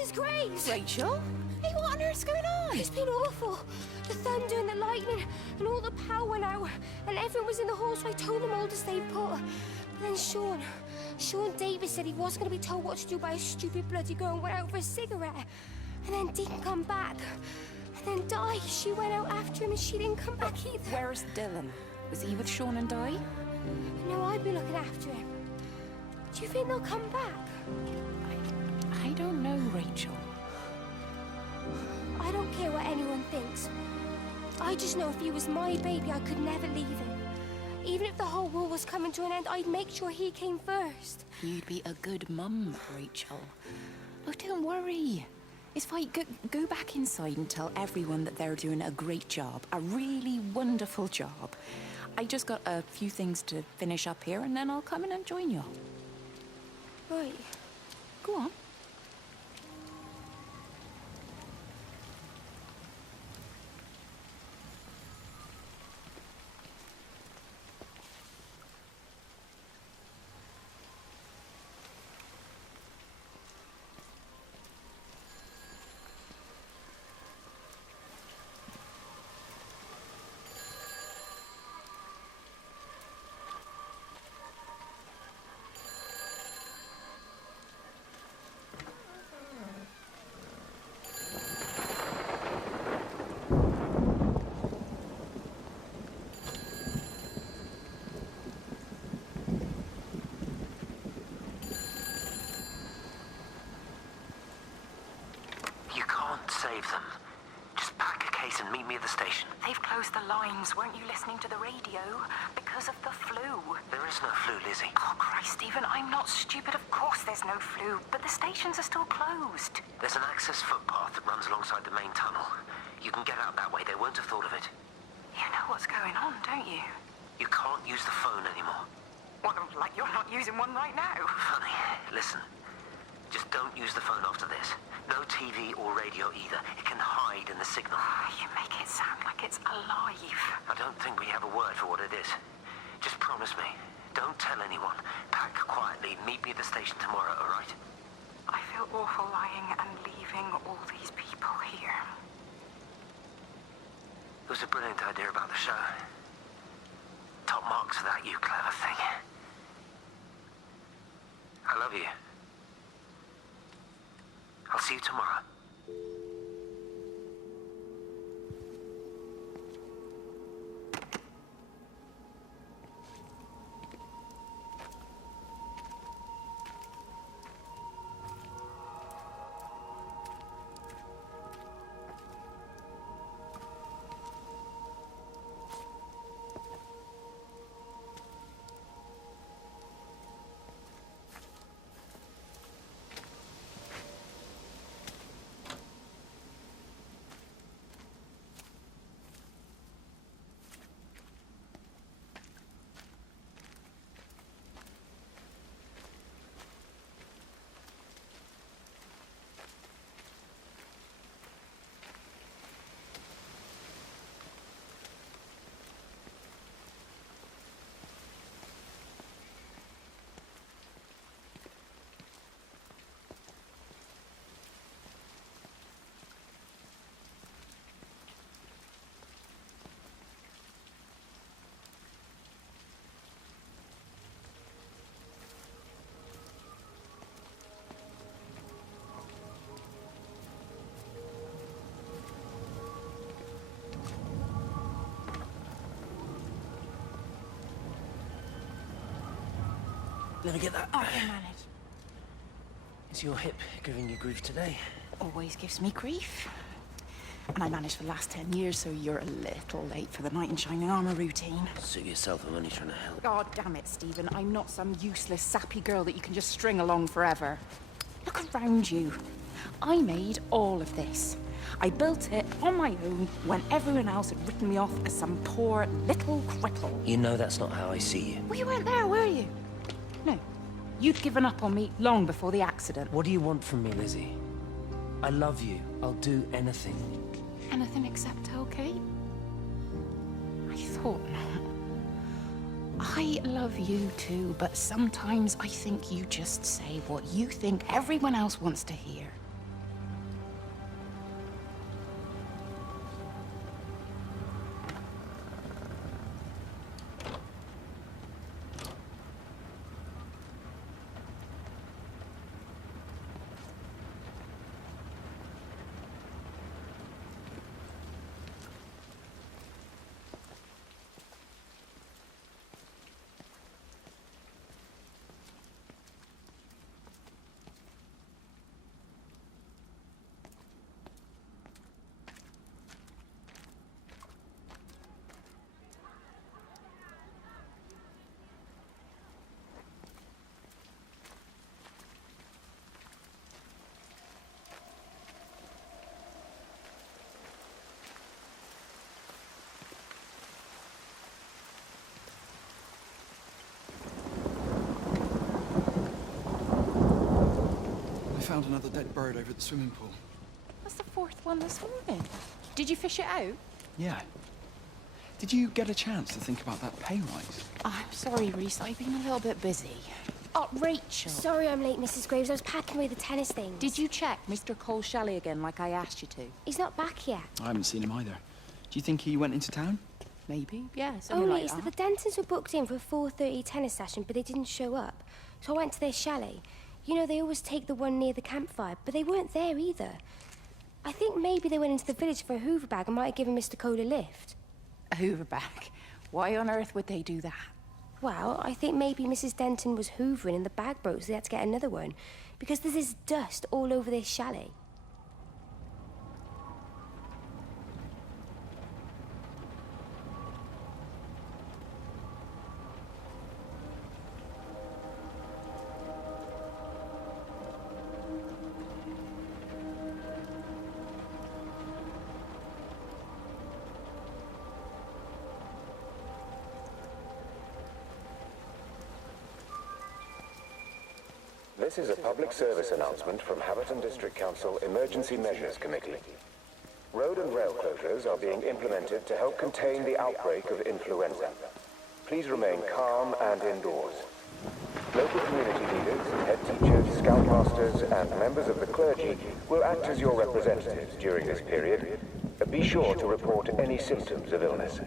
his graves. Rachel? Hey, what on earth's going on? It's been awful. The thunder and the lightning and all the power went out and everyone was in the hall, so I told them all to stay put. But then Sean Davis said he wasn't going to be told what to do by a stupid bloody girl and went out for a cigarette. And then didn't come back. And then Di, she went out after him and she didn't come back either. Where's Dylan? Was he with Sean and Di? No, I've been looking after him. Do you think they'll come back? I don't know, Rachel. I don't care what anyone thinks. I just know if he was my baby, I could never leave him. Even if the whole world was coming to an end, I'd make sure he came first. You'd be a good mum, Rachel. Oh, don't worry. It's fine. Go back inside and tell everyone that they're doing a great job. A really wonderful job. I just got a few things to finish up here, and then I'll come in and join you. Right. Go on. Save them. Just pack a case and meet me at the station. They've closed the lines. Weren't you listening to the radio? Because of the flu. There is no flu, Lizzie. Oh, Christ, Stephen, I'm not stupid. Of course there's no flu. But the stations are still closed. There's an access footpath that runs alongside the main tunnel. You can get out that way. They won't have thought of it. You know what's going on, don't you? You can't use the phone anymore. What, like you're not using one right now? Funny. Listen. Just don't use the phone after this. No TV or radio either. It can hide in the signal. You make it sound like it's alive. I don't think we have a word for what it is. Just promise me. Don't tell anyone. Pack quietly. Meet me at the station tomorrow, all right? I feel awful lying and leaving all these people here. It was a brilliant idea about the show. Top marks for that, you clever thing. I love you. I'll see you tomorrow. Let me get that. I can manage. Is your hip giving you grief today? Always gives me grief. And I managed for the last 10 years, so you're a little late for the knight in shining armor routine. Suit yourself, I'm only trying to help. God damn it, Stephen. I'm not some useless, sappy girl that you can just string along forever. Look around you. I made all of this. I built it on my own when everyone else had written me off as some poor little cripple. You know that's not how I see you. Well, you weren't there, were you? No. You'd given up on me long before the accident. What do you want from me, Lizzie? I love you. I'll do anything. Anything except tell Kate? I thought not. I love you too, but sometimes I think you just say what you think everyone else wants to hear. found another dead bird over at the swimming pool. That's the fourth one this morning. Did you fish it out? Yeah. Did you get a chance to think about that pay rise? I'm sorry, Reese. I've been a little bit busy. Oh, Rachel. Sorry I'm late, Mrs. Graves. I was packing away the tennis things. Did you check Mr. Cole's chalet again like I asked you to? He's not back yet. I haven't seen him either. Do you think he went into town? Maybe, yeah, something Only like it's that. that the Dentons were booked in for a 4:30 tennis session, but they didn't show up. So I went to their chalet. You know, they always take the one near the campfire, but they weren't there either. I think maybe they went into the village for a Hoover bag and might have given Mr. Cole a lift. A Hoover bag? Why on earth would they do that? Well, I think maybe Mrs. Denton was hoovering and the bag broke, so they had to get another one. Because there's this dust all over this chalet. This is a public service announcement from Haverton District Council Emergency Measures Committee. Road and rail closures are being implemented to help contain the outbreak of influenza. Please remain calm and indoors. Local community leaders, head teachers, scoutmasters, and members of the clergy will act as your representatives during this period. Be sure to report any symptoms of illness.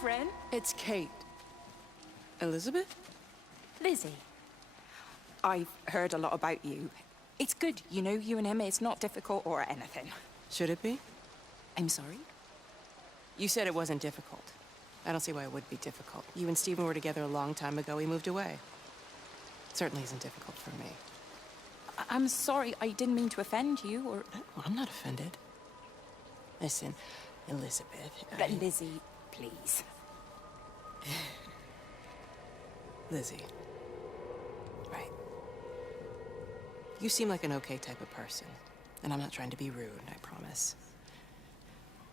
Catherine? It's Kate. Elizabeth? Lizzie. I've heard a lot about you. It's good, you know, you and him. It's not difficult or anything. Should it be? I'm sorry? You said it wasn't difficult. I don't see why it would be difficult. You and Stephen were together a long time ago. He moved away. It certainly isn't difficult for me. I'm sorry. I didn't mean to offend you or... No, I'm not offended. Listen, Elizabeth... Lizzie, please. Lizzie. Right. You seem like an okay type of person. And I'm not trying to be rude, I promise.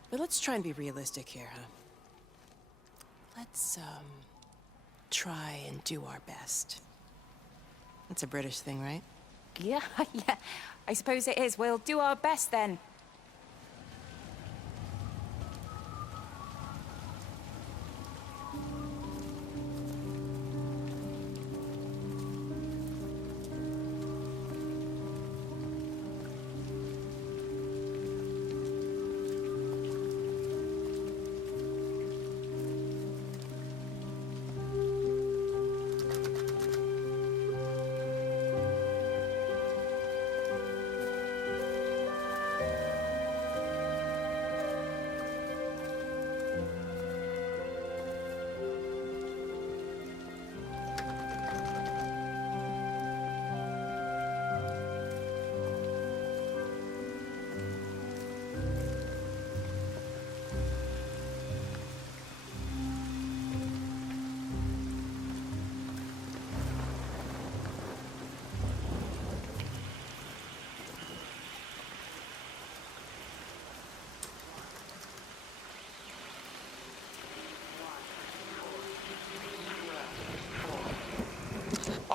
But let's try and be realistic here, huh? Let's, try and do our best. That's a British thing, right? Yeah, yeah. I suppose it is. We'll do our best then.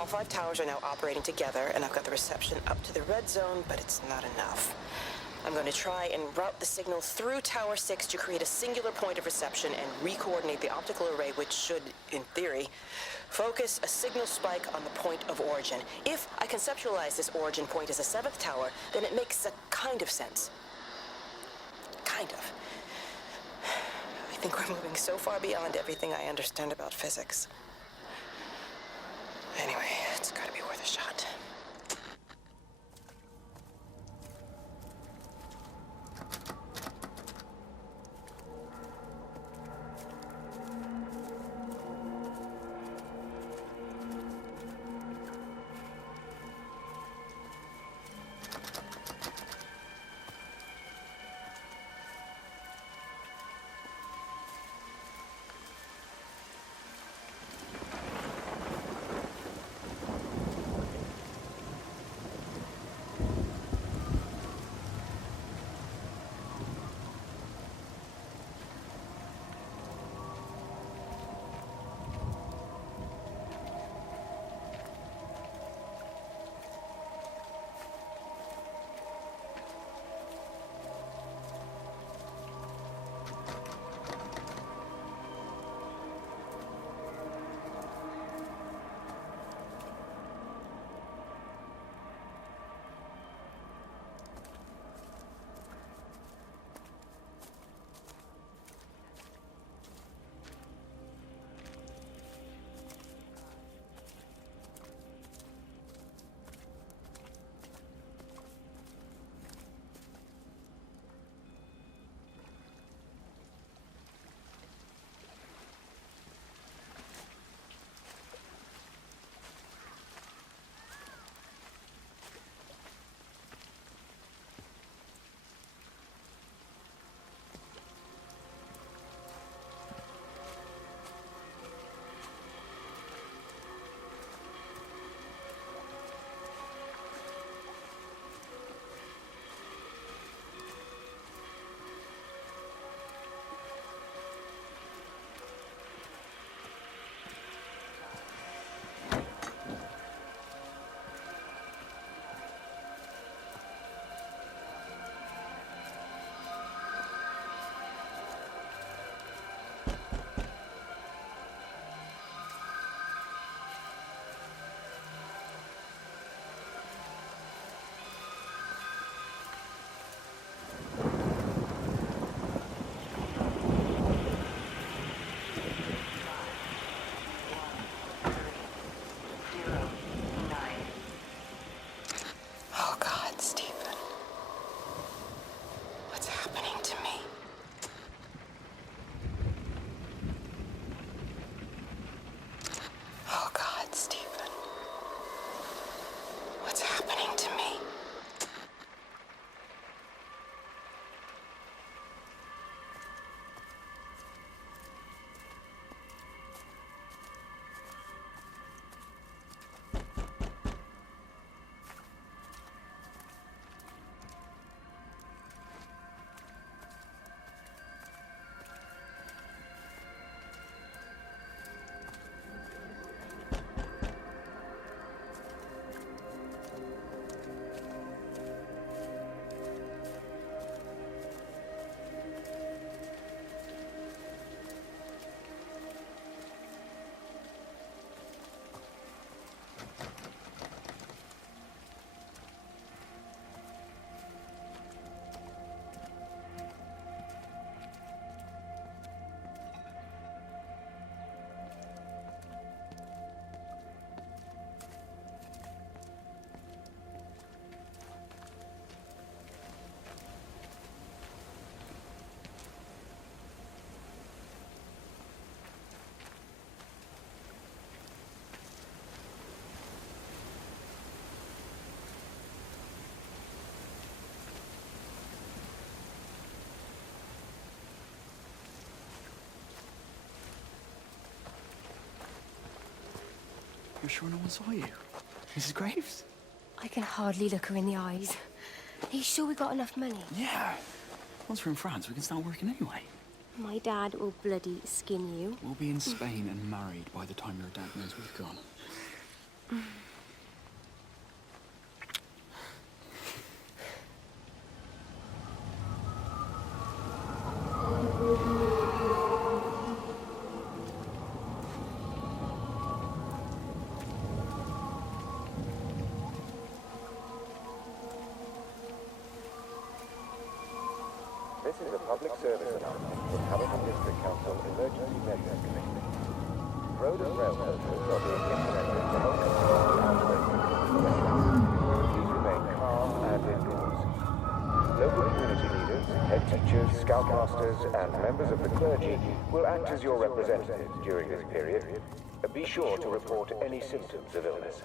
All 5 towers are now operating together, and I've got the reception up to the red zone, but it's not enough. I'm going to try and route the signal through Tower 6 to create a singular point of reception and re-coordinate the optical array, which should, in theory, focus a signal spike on the point of origin. If I conceptualize this origin point as a 7th tower, then it makes a kind of sense. Kind of. I think we're moving so far beyond everything I understand about physics. Anyway, it's gotta be worth a shot. You're sure no one saw you? Mrs. Graves? I can hardly look her in the eyes. Are you sure we got enough money? Yeah. Once we're in France, we can start working anyway. My dad will bloody skin you. We'll be in Spain and married by the time your dad knows we've gone. This is a public service announcement from Hamilton District Council Emergency Measures Committee. Road and rail closures are being implemented to help control the outbreak of influenza. Please remain calm and indoors. Local community leaders, head teachers, scoutmasters, and members of the clergy will act as your representatives during this period. Be sure to report any symptoms of illness.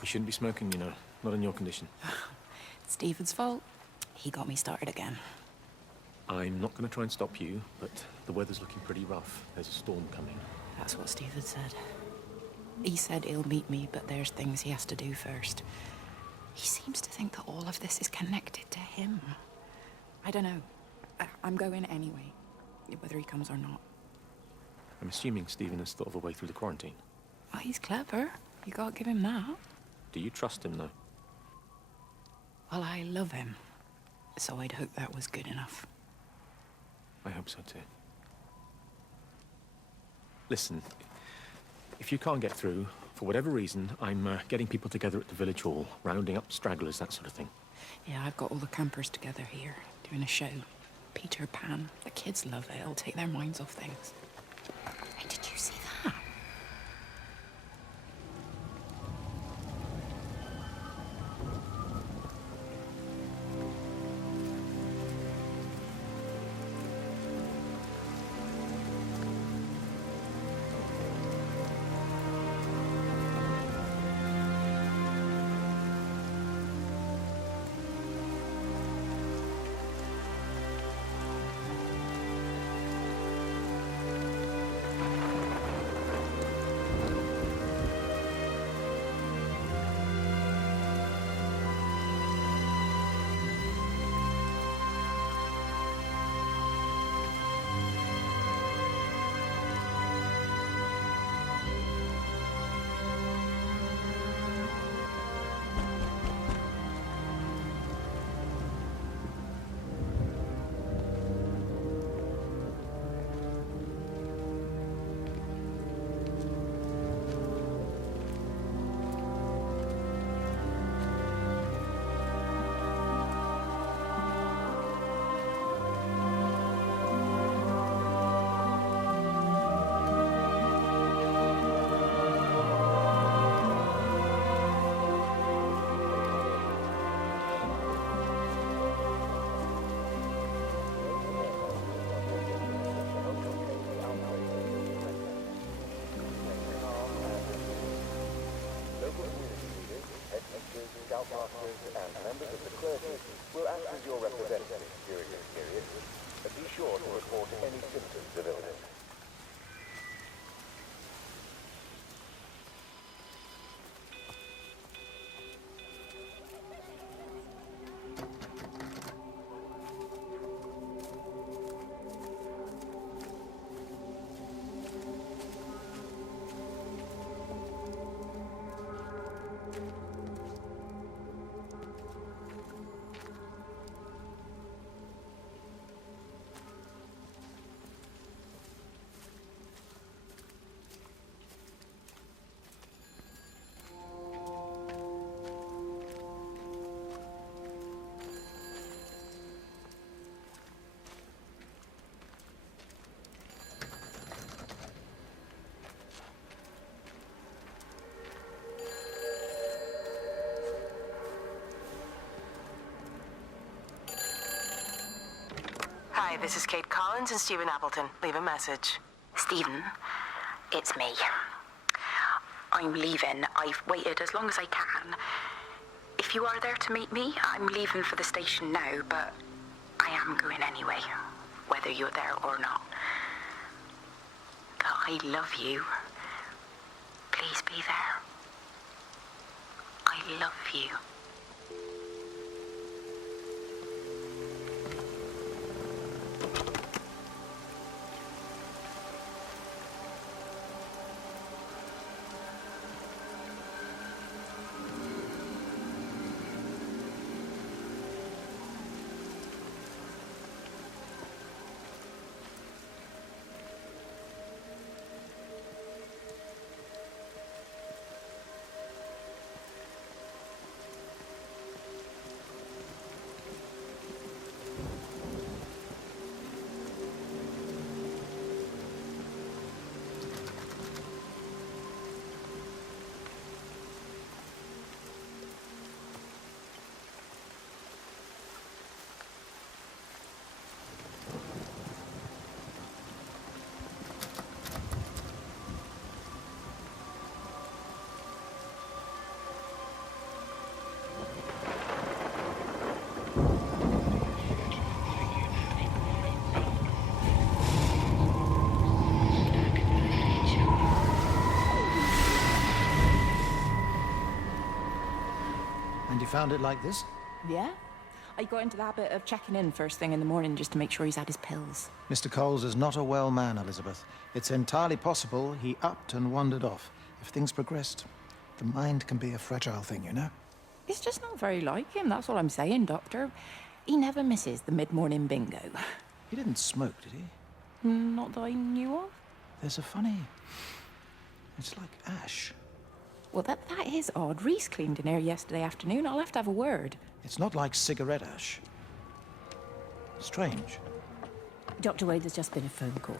You shouldn't be smoking, you know. Not in your condition. It's Stephen's fault. He got me started again. I'm not going to try and stop you, but the weather's looking pretty rough. There's a storm coming. That's what Stephen said. He said he'll meet me, but there's things he has to do first. He seems to think that all of this is connected to him. I don't know. I'm going anyway, whether he comes or not. I'm assuming Stephen has thought of a way through the quarantine. Oh, he's clever. You gotta give him that. Do you trust him, though? Well, I love him. So I'd hope that was good enough. I hope so, too. Listen, if you can't get through, for whatever reason, I'm getting people together at the village hall, rounding up stragglers, that sort of thing. Yeah, I've got all the campers together here, doing a show. Peter Pan. The kids love it. It'll take their minds off things. Hey, did you see that? scoutmasters, and members of the clergy will act as your representatives during this period. But be sure to report any symptoms of illness. Hi, this is Kate Collins and Stephen Appleton. Leave a message. Stephen, it's me. I'm leaving. I've waited as long as I can. If you are there to meet me, I'm leaving for the station now, but I am going anyway, whether you're there or not. But I love you. Please be there. I love you. And you found it like this? Yeah? I got into the habit of checking in first thing in the morning just to make sure he's had his pills. Mr. Coles is not a well man, Elizabeth. It's entirely possible he upped and wandered off. If things progressed, the mind can be a fragile thing, you know? It's just not very like him, that's all I'm saying, Doctor. He never misses the mid-morning bingo. He didn't smoke, did he? Not that I knew of. There's a funny... It's like ash. Well, that is odd. Reese cleaned in here yesterday afternoon. I'll have to have a word. It's not like cigarette ash. Strange. Dr. Wade, there's just been a phone call.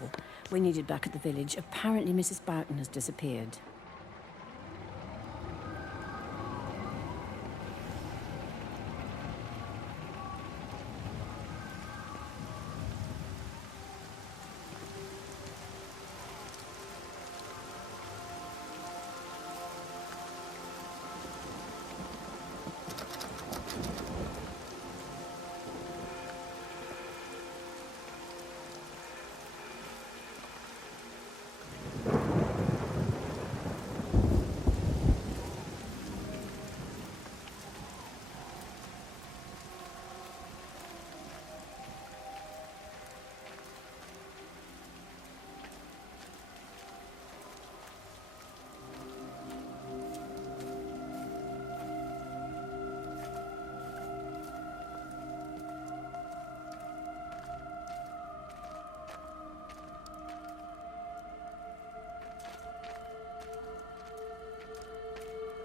We needed back at the village. Apparently Mrs. Boughton has disappeared.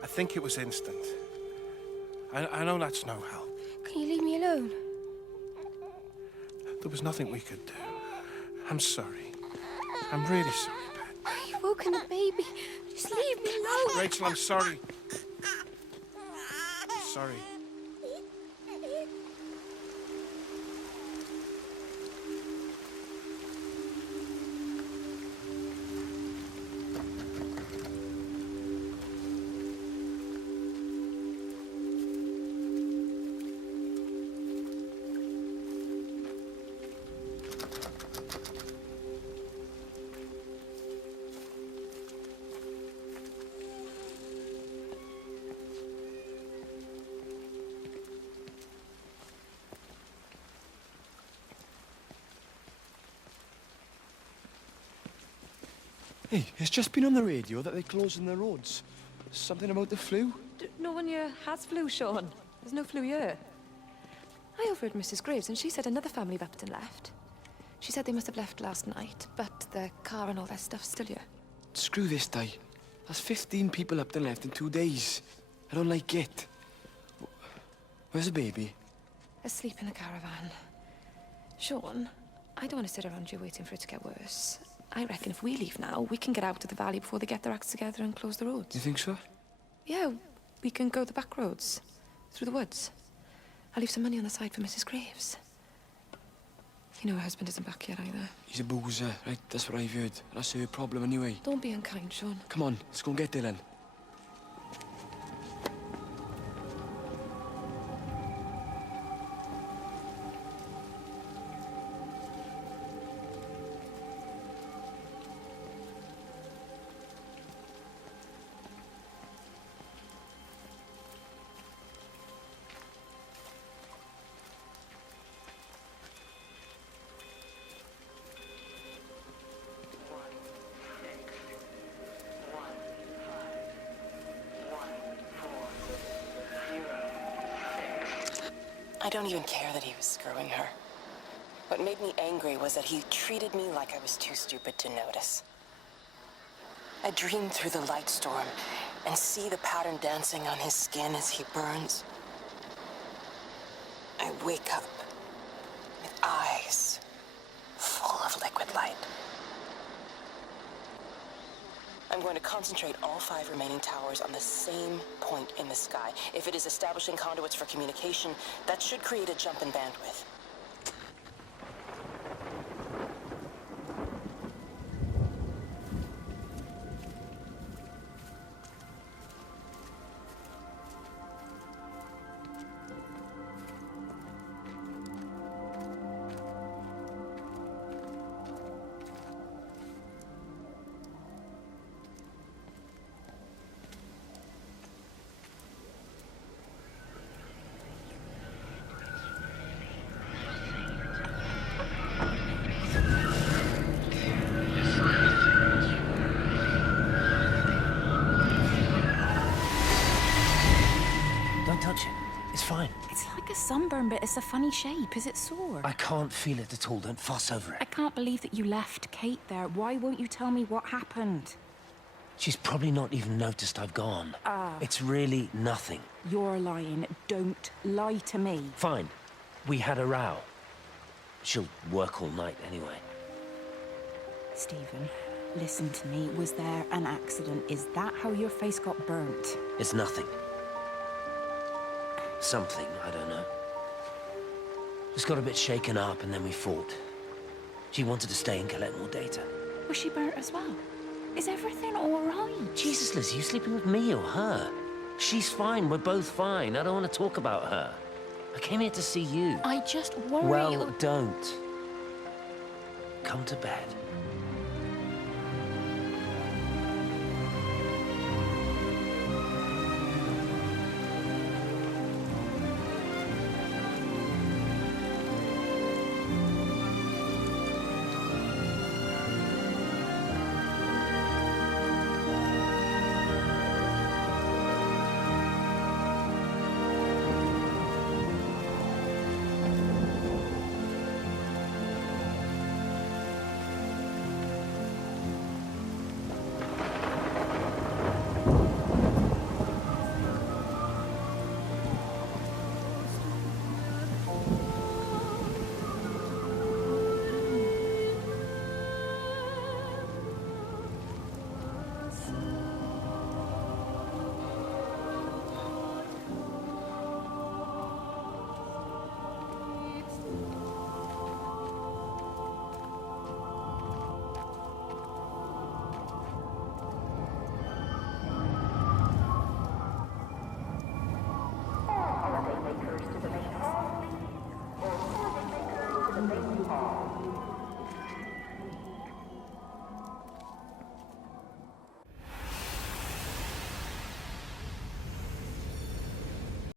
I think it was instant. I know that's no help. Can you leave me alone? There was nothing we could do. I'm sorry. I'm really sorry, Pet. You've woken the baby. Just leave me alone. Rachel, I'm sorry. Sorry. Hey, it's just been on the radio that they're closing the roads. Something about the flu? No one here has flu, Sean. There's no flu here. I overheard Mrs. Graves, and she said another family of Upton left. She said they must have left last night, but their car and all their stuff's still here. Screw this, Di. That's 15 people Upton left in 2 days. I don't like it. Where's the baby? Asleep in the caravan. Sean, I don't want to sit around here waiting for it to get worse. I reckon if we leave now, we can get out of the valley before they get their acts together and close the roads. You think so? Yeah, we can go the back roads, through the woods. I'll leave some money on the side for Mrs. Graves. You know her husband isn't back yet either. He's a boozer, right? That's what I've heard. That's her problem anyway. Don't be unkind, Sean. Come on, let's go and get Dylan. I don't even care that he was screwing her. What made me angry was that he treated me like I was too stupid to notice. I dream through the light storm and see the pattern dancing on his skin as he burns. I wake up with eyes full of liquid light. I'm going to concentrate all 5 remaining towers on the same point in the sky. If it is establishing conduits for communication, that should create a jump in bandwidth. Don't touch it. It's fine. It's like a sunburn, but it's a funny shape. Is it sore? I can't feel it at all. Don't fuss over I it. can't believe that you left Kate there. Why won't you tell me what happened? She's probably not even noticed I've gone. It's really nothing. You're lying. Don't lie to me. Fine. We had a row. She'll work all night anyway. Stephen, listen to me. Was there an accident? Is that how your face got burnt? It's nothing. Something, I don't know. Just got a bit shaken up and then we fought. She wanted to stay and collect more data. Was she burnt as well? Is everything all right? Jesus, Liz, are you sleeping with me or her? She's fine. We're both fine. I don't want to talk about her. I came here to see you. I just worry... Well, don't. Come to bed.